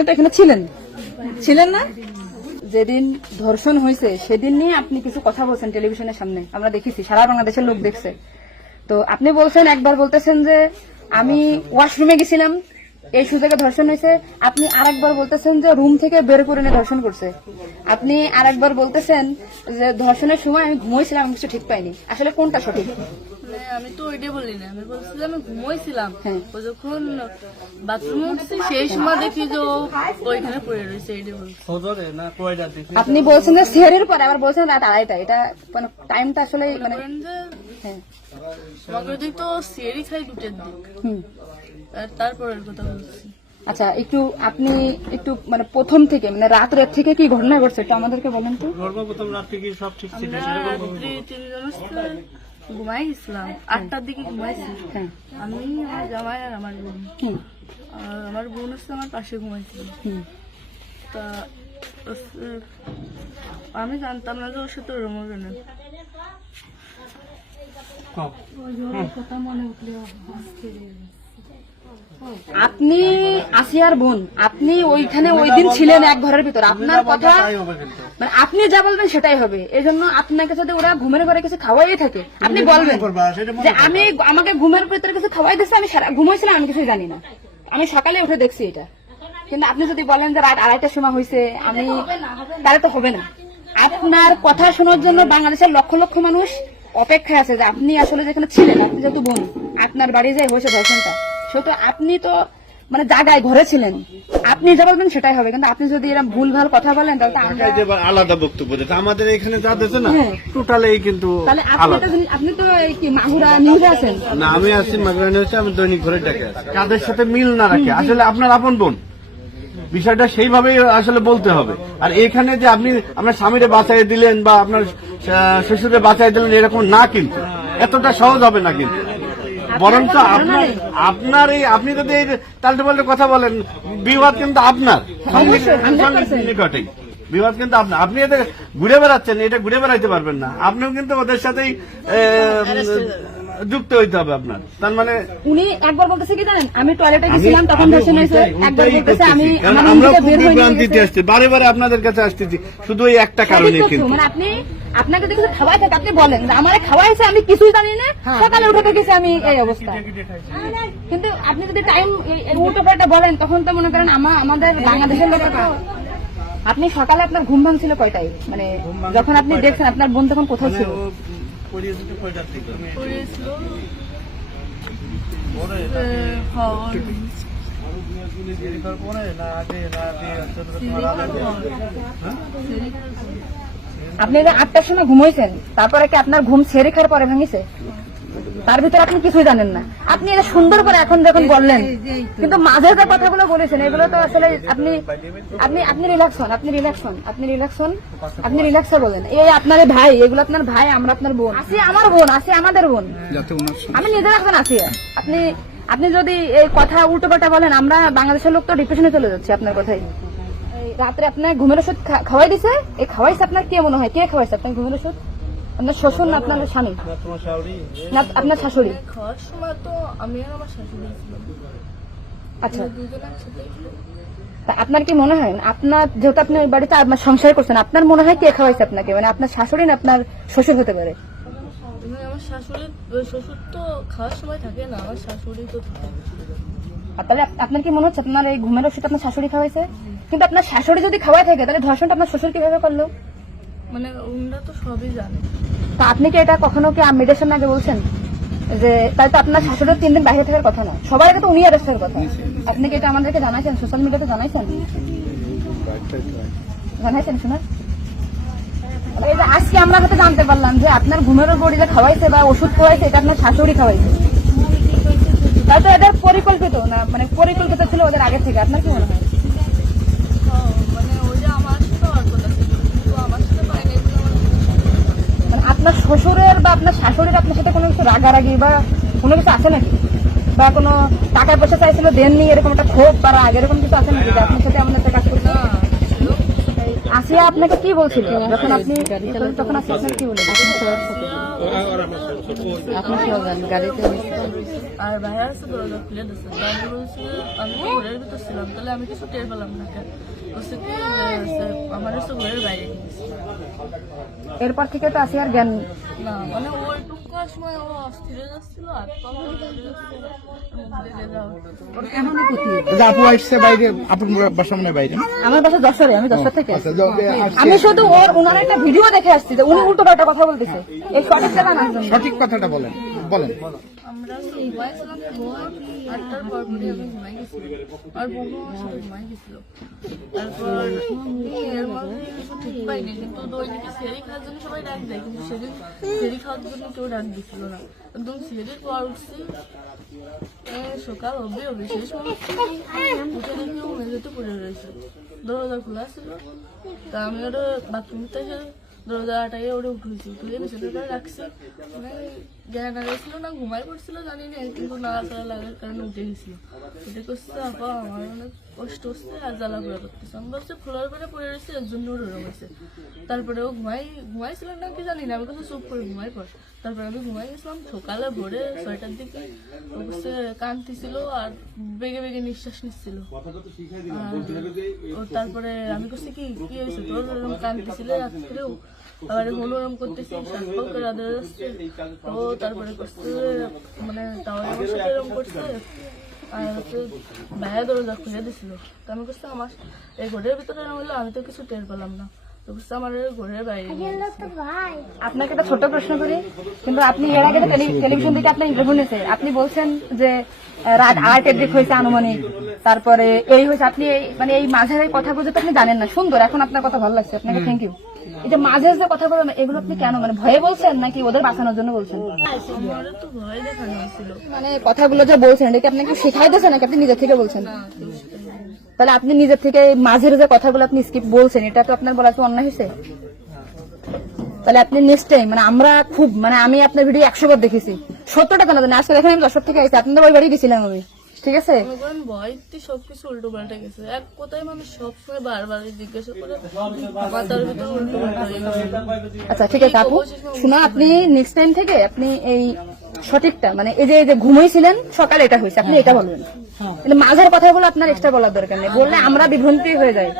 আপনি তো এখানে ছিলেন ছিলেন না? যেদিন ধর্ষণ হয়েছে সেদিন নিয়ে আপনি কিছু কথা বলছেন টেলিভিশনের সামনে, আমরা দেখেছি, সারা বাংলাদেশের লোক দেখছে। তো আপনি বলছেন, একবার বলতেছেন যে আমি ওয়াশরুমে গেছিলাম, এই সুযোগে ধর্ষণ হয়েছে। আপনি আরেকবার বলতেছেন যে রুম থেকে বের করে নিয়ে ধর্ষণ করছে। আপনি আরেকবার বলতেছেন যে ধর্ষণের সময় আমি ঘুমোইছিলাম, আমি কিছু ঠিক পাইনি। আসলে কোনটা সঠিক? আমি তো ওইটাই বলি না, আমি বলছিলাম আমি ঘুমোইছিলাম। হ্যাঁ। ও যখন বাথরুমে উঠছি সেই সময় দেখি যে ও ওইখানে পড়ে রয়েছে, এইটাই বলছি। আপনি বলছেন যে সেহরির পরে, আবার বলছেন রাত 2:30। এটা মানে টাইমটা আসলে মানে বলেন যে হ্যাঁ। তোমাকে দিক তো সিয়ারি খাই 2টার দিক, আর তারপরের কথা বলছি। আচ্ছা, আপনি একটু মানে প্রথম থেকে মানে রাতের থেকে কি ঘটনা ঘটছে একটু আমাদেরকে বলেন তো। সর্বপ্রথম রাত থেকে সব ঠিক ছিল। আমরা রাত্রি 3 জন ঘুমাই গেছিলাম, 8টার দিকে ঘুমাইছি। হ্যাঁ। আমি, আমার জামাই আর আমার বোন। হুম, আর আমার বোন হচ্ছে আমার পাশে ঘুমাইছিল। হুম। তা আমি জানতাম না যে ওর সাথে ওরম হবে না। আপনি আসিয়ার বোন, আপনি ওইখানে ওই দিন ছিলেন এক ঘরের ভিতর, আপনার কথা মানে আপনি যা বলবেন সেটাই হবে। এই জন্য আপনাকে যদি ওরা ঘুমের ঘরে কিছু খাওয়াই থাকে, আপনি বলবেন যে আমাকে ঘুমের ভিতরে কিছু খাওয়াই দিচ্ছে, আমি ঘুমাইছিলাম, আমি কিছু জানি না, আমি সকালে উঠে দেখছি এটা। কিন্তু আপনি যদি বলেন যে রাত 2:30টার সময় হয়েছে, আমি তাহলে তো হবে না। আপনার কথা শোনার জন্য বাংলাদেশের লক্ষ লক্ষ মানুষ অপেক্ষায় আছে যে আপনি আসলে যেখানে ছিলেন, আপনি যেহেতু বোন, আপনার বাড়ি যে হয়েছে ধর্ষণটা, সেহেতু আপনি তো মানে জায়গায় ঘরে ছিলেন, আপনি যা বলবেন সেটাই হবে। কিন্তু আপনি যদি এরকম ভুলভাল কথা বলেন তাহলে তো আমরা আলাদা বক্তব্য দিতে আমাদের এখানে যা দিচ্ছে না টোটালি কিন্তু তাহলে আলাদা। আপনি তো এই কি মাগুরা নিউজে আছেন না, আমি আছি মাগরানি হচ্ছে, আমি দৈনিক ঘরে ডাকে আছি। কাদের সাথে মিল না রাখে আসলে আপনার আপন বোন, বিষয়টা সেইভাবেই আসলে বলতে হবে। আর এখানে যে আপনি আপনার স্বামীরে বাঁচাই দিলেন বা আপনার শ্বশুরে বাঁচাই দিলেন এরকম না, কিন্তু এতটা সহজ হবে না। কিন্তু বরঞ্চ আপনার এই আপনি যদি এই তালটে পাল্টে কথা বলেন, বিবাদ কিন্তু আপনার নিকটেই, বিবাদ কিন্তু আপনার। আপনি এটা ঘুরে বেড়াচ্ছেন, এটা ঘুরে বেড়াইতে পারবেন না। আপনিও কিন্তু ওদের সাথেই যুক্ত হইতে হবে আপনার। তার মানে উনি একবার বলতেছে কি জানেন, আমি টয়লেটে গেছিলাম তখন ধর্ষণ হয়েছে, একবার বলতেছে আমি আমরা খুব বিভ্রান্তিতে আসছি, বারে বারে আপনাদের কাছে আসতেছি শুধু এই একটা কারণে। কিন্তু মানে আপনাকে যদি কিছু খাওয়াই থাকে আপনি বলেন যে আমার খাওয়াইছে, আমি কিছুই জানি না, সকালে উঠে দেখেছি আমি এই অবস্থা। কিন্তু আপনি যদি টাইম উল্টো পাল্টা বলেন তখন তো মনে করেন আমাদের বাংলাদেশের লোকেরা। আপনি সকালে আপনার ঘুম ভাঙছিল কয়টায়, মানে যখন আপনি দেখছেন আপনার বোন তখন কোথায় ছিল? পড়েছিল আপনি 8টার সময় ঘুমাইছেন, তারপরে কি আপনার ঘুম ছেড়ে খাওয়ার পরে ভাঙিছে? তার ভিতরে আপনি কিছুই জানেন না। আপনি এটা সুন্দর করে এখন যখন বললেন, কিন্তু মাঝে যে কথাগুলো বলেছেন এগুলো তো আসলে আপনি রিল্যাক্স হন, আপনি রিল্যাক্স হন, আপনি রিল্যাক্স হন, আপনি রিল্যাক্সে বলেন। এই আপনার ভাই, এগুলো আপনার ভাই, আমরা আপনার বোন, আসি আমার বোন, আসি আমাদের বোন, আমি নিজের একজন আছি। আপনি যদি এই কথা উল্টো পাল্টা বলেন, আমরা বাংলাদেশের লোক তো ডিপ্রেশনে চলে যাচ্ছে আপনার কথাই। রাত্রে আপনার ঘুমের ওষুধ খাওয়াই দিছে, এই খাওয়াইছে আপনার কে মনে হয়, কে খাওয়াইছে আপনার ঘুমের ওষুধ? আপনার শ্বশুর না আপনার স্বামী না আপনার শাশুড়ি? খাওয়ার সময় তো আমি আর আমার শাশুড়ি ছিলাম। আচ্ছা, দুজন একসাথে ছিলাম। তা আপনার কি মনে হয়, আপনার যেহেতু আপনি ওই বাড়িতে আপনার সংসার করছেন, আপনার মনে হয় কে খাওয়াইছে আপনাকে, মানে আপনার শাশুড়ি না আপনার শ্বশুর হতে পারে? আমার শ্বশুর তো খাওয়ার সময় থাকে না, আমার শাশুড়ি তো থাকে। তাহলে আপনার কি মনে হচ্ছে আপনার এই ঘুমের ওষুধ আপনার শাশুড়ি খাওয়াইছে? কিন্তু আপনার শাশুড়ি যদি খাওয়াই থাকে তাহলে ধর্ষণটা আপনার শ্বশুর কিভাবে করলো? মানে ওনারা তো সবই জানে। তা আপনি কি এটা কখনো কি মেডিটেশন আগে বলছেন যে তাই তো আপনার শাশুড়ির 3 দিন বাইরে থাকার কথা না, সবার আগে তো উনি অ্যারেস্ট হওয়ার কথা? আপনি কি এটা আমাদেরকে জানাইছেন, সোশ্যাল মিডিয়াতে জানাইছেন? শোনা এই যে আজকে আমরা হয়তো জানতে পারলাম যে আপনার ঘুমের উপর যে খাওয়াইছে বা ওষুধ খাওয়াইছে এটা আপনার শাশুড়ি খাওয়াইছে, হয়তো এদের পরিকল্পিত না, মানে পরিকল্পিত ছিল ওদের আগে থেকে। আপনার কি মনে হয়? মানে ওই যে আমার সাথে আর কথা ছিল, কিন্তু আমার সাথে পাইনি। মানে আপনার শ্বশুরের বা আপনার শাশুড়ির আপনার সাথে কোনো কিছু রাগারাগি বা কোনো কিছু আছে নাকি, বা কোনো টাকা পয়সা চাইছিল দেননি, এরকম একটা ক্ষোভ বা রাগ এরকম কিছু আছে নাকি যে আপনার সাথে আমাদের কাজ করছে? আসিয়া আপনাকে কি বলছিল যখন আপনি তখন আসিয়া আপনাকে কি বলেছিল? আপনি কি বলবেন গাড়িতে? আর ভাইয়া আছে দরজা খুলে দিচ্ছে, আমি বলছি আমি তো ঘরের ভিতর ছিলাম, তাহলে আমি কিছু টের পেলাম না কেন? বলছে কি আমার হচ্ছে ঘরের বাইরে গেছে। এরপর থেকে তো আসিয়ার জ্ঞান না মানে ওইটুকু সময় ও অস্থির হয়ে যাচ্ছিল, আর তখন আপু আসছে বাইরে, আপনার বাসা মনে হয় বাইরে। আমার বাসা যশোরে, আমি যশোর থেকে আচ্ছা, আমি শুধু ওনার একটা ভিডিও দেখে আসছি যে উনি উল্টো পাল্টা কথা বলতেছে, এই সঠিক জানা না জন্য। সঠিক কথাটা বলেন বলেন। আমরা ঘুমাইছিলাম, 8টার পর পরে আমি ঘুমাই গেছিলাম, আর বন্ধু আমার সাথে ঘুমাই গেছিল। তারপর এর মধ্যে কিছু ঠিক পাইনি, কিন্তু দৈনিকে সেরি খাওয়ার জন্য সবাই ডাক দেয়, কিন্তু সেদিন সেরি খাওয়ার জন্য কেউ ডাক দিছিল না। একদম সেরির পর উঠছি, সকাল অব্দি হবে শেষ উঠে দেখি ও মেঝেতে পড়ে রয়েছে, দরজা খোলা ছিল। তা আমি ওটা বাথরুম থেকে দরজা আটাইয়ে ওটা উঠেছি, উঠে বিছানাটা রাখছি, মানে জ্ঞান হারাইছিল না ঘুমাই পড়ছিল জানি না, কিন্তু নাড়াচাড়া লাগার কারণে উঠে গেছিল। উঠে করছে আপা আমার অনেক কষ্ট হচ্ছে আর জ্বালা ঘোরা করতেছে। আমি বলছি ফ্লোর করে পড়ে রয়েছে, এর জন্য ওরকম হয়েছে। তারপরে ও ঘুমাইছিল না কি জানি না, আমি কাছে চুপ করে ঘুমাই পড়। তারপরে আমি ঘুমাই গেছিলাম, সকালে ভোরে 6টার দিকে ও কাছে কাঁদতেছিল আর বেগে বেগে নিঃশ্বাস নিচ্ছিল। ও তারপরে আমি করছি কি কি হয়েছে তোর, ওরকম কাঁদতেছিল রাত্রেও, আবার হলুরম করতেছি, শ্বাসপাও করে আদর আসছে। ও তারপরে করছে মানে তাও আমার সাথে এরকম করছে, আর হচ্ছে ভাইয়া দরজা খুলে দিছিল। তো আমি করছি আমার এই ঘরের ভিতরে এরকম হলো, আমি তো কিছু টের পেলাম না, তো করছে আমার ঘরের বাইরে নিয়ে গেছে। আপনাকে একটা ছোট প্রশ্ন করি, কিন্তু আপনি এর আগে টেলিভিশন থেকে আপনার ইন্টারভিউ নিয়েছে, আপনি বলছেন যে রাত 8-এর দিক হয়েছে আনুমানিক, তারপরে এই হয়েছে, আপনি মানে এই মাঝের এই কথাগুলো তো আপনি জানেন না। সুন্দর, এখন আপনার কথা ভালো লাগছে, আপনাকে থ্যাংক ইউ। এই যে মাঝের যে কথা বলেন এগুলো আপনি কেন, মানে ভয়ে বলছেন নাকি ওদের বাঁচানোর জন্য বলছেন? আমার তো ভয় দেখানো হয়েছিল মানে কথাগুলো যে বলছেন এটা কি আপনাকে শিখাই দিয়েছে নাকি আপনি নিজের থেকে বলছেন? না, কেউ শিখায়নি। তাহলে আপনি নিজের থেকে মাঝের যে কথাগুলো আপনি স্কিপ বলছেন, এটা তো আপনার বলা তো অন্যায় হয়েছে। তাহলে আপনি নেক্সট টাইম, মানে আমরা খুব মানে আমি আপনার ভিডিও 100 বার দেখেছি, 70টা কেন জানি, আজকে দেখেন আমি 10 থেকে আইছি, আপনাদের ওই বাড়ি গেছিলাম আমি, ঠিক আছে? মনে করেন ভয়তে সবকিছু উল্টো পাল্টে গেছে। এক কথায় মানুষ সবসময় বারবার জিজ্ঞাসা করে মাথার ভিতরে উল্টো পাল্টা হয়ে গেছে। আচ্ছা ঠিক আছে আপু, শোনো আপনি নেক্সট টাইম থেকে আপনি এই সঠিকটা মানে এই যে ঘুমাইছিলেন সকালে এটা হয়েছে আপনি এটা বলবেন, মাঝের কথাগুলো আপনার এক্সট্রা বলার দরকার নেই, বললে আমরা বিভ্রান্তি হয়ে যাই।